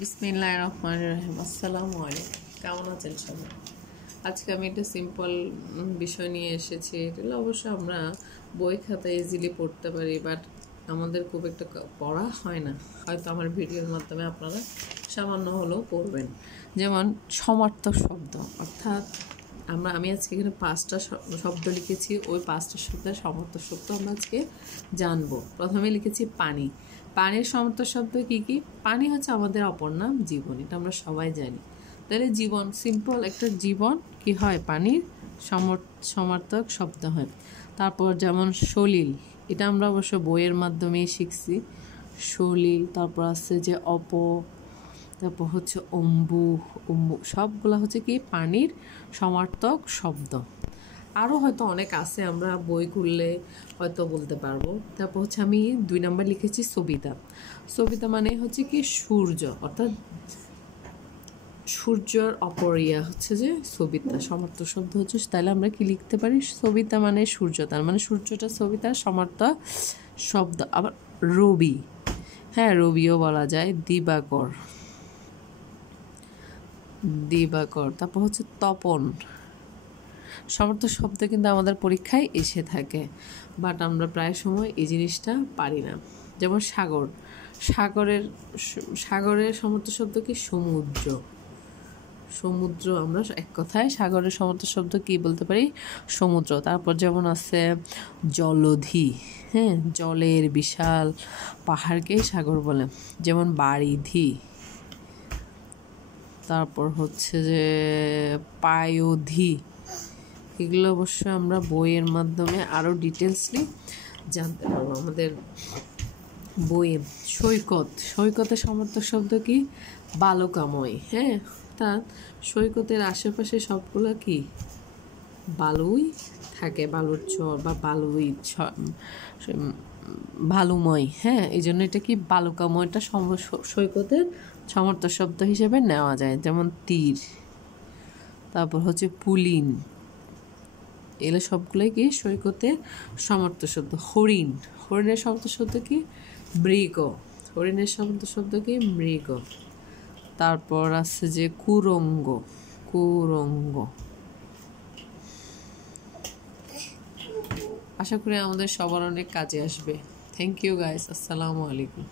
বিসমিল্লাহির রহমানির রহিম। আসসালামু আলাইকুম, কেমন আছেন সবাই? আজকে আমি একটা সিম্পল বিষয় নিয়ে এসেছি। এটা অবশ্য আমরা বই খাতায় ইজিলি পড়তে পারি, বাট আমাদের খুব একটা পড়া হয় না। হয়তো আমার ভিডিওর মাধ্যমে আপনারা সামান্য হলেও পড়বেন। যেমন সমার্থক শব্দ, অর্থাৎ আমি আজকে এখানে 5টা শব্দ লিখেছি। ওই 5টা শব্দের সমার্থক শব্দ আমরা আজকে জানবো। প্রথমে লিখেছি পানি। পানির সমার্থক শব্দ কি কি? পানি হচ্ছে আমাদের অপর নাম জীবন, এটা আমরা সবাই জানি। তাহলে জীবন, সিম্পল একটা জীবন কি হয়? পানির সমার্থক শব্দ হয়। তারপর যেমন সলিল, এটা আমরা অবশ্য বইয়ের মাধ্যমেই শিখছি। সলিল, তারপর আছে যে তারপর হচ্ছে অম্বু, সবগুলো হচ্ছে কি পানির সমার্থক শব্দ। আরও হয়তো অনেক আছে, আমরা বই খুললে হয়তো বলতে পারবো। তারপর হচ্ছে আমি 2 নাম্বার লিখেছি সবিতা। সবিতা মানে হচ্ছে কি সূর্য, অর্থাৎ সূর্যর অপরিয়া হচ্ছে যে সবিতা, সমার্থক শব্দ হচ্ছে। তাহলে আমরা কি লিখতে পারি? সবিতা মানে সূর্য, তার মানে সূর্যটা সবিতার সমার্থক শব্দ। আবার রবি, হ্যাঁ রবিও বলা যায়। দিবাকর, তারপর হচ্ছে তপন। সমার্থক শব্দ কিন্তু আমাদের পরীক্ষায় এসে থাকে, বাট আমরা প্রায় সময় এই জিনিসটা পারি না। যেমন সাগর, সাগরের সমার্থক শব্দ কি? সমুদ্র। আমরা এক কথায় সাগরের সমার্থক শব্দ কি বলতে পারি? সমুদ্র। তারপর যেমন আছে জলধি, হ্যাঁ জলের বিশাল পাহাড়কেই সাগর বলে। যেমন বারিধি। তারপর হচ্ছে যে পায়োধি। এগুলো অবশ্যই আমরা বইয়ের মাধ্যমে আরও ডিটেলসলি জানতে পারবো আমাদের বইয়ে। সৈকতের সমার্থক শব্দ কি? বালুকাময়, হ্যাঁ অর্থাৎ সৈকতের আশেপাশে সবগুলো কি বালুই থাকে, বালুর চর বা বালুময়, হ্যাঁ এই জন্য এটা কি বালুকাময়টা সৈকতের সমার্থক শব্দ হিসেবে নেওয়া যায়। যেমন তীর, তারপর হচ্ছে পুলিন, এগুলো সবগুলোই কি সৈকতের সমার্থক শব্দ। হরিণের সমার্থক শব্দ কি? মৃগ। হরিণের সমার্থক শব্দ কি? মৃগ। তারপর আছে যে কুরঙ্গ। আশা করি আমাদের সবার অনেক কাজে আসবে। থ্যাংক ইউ গাইস, আসসালামু আলাইকুম।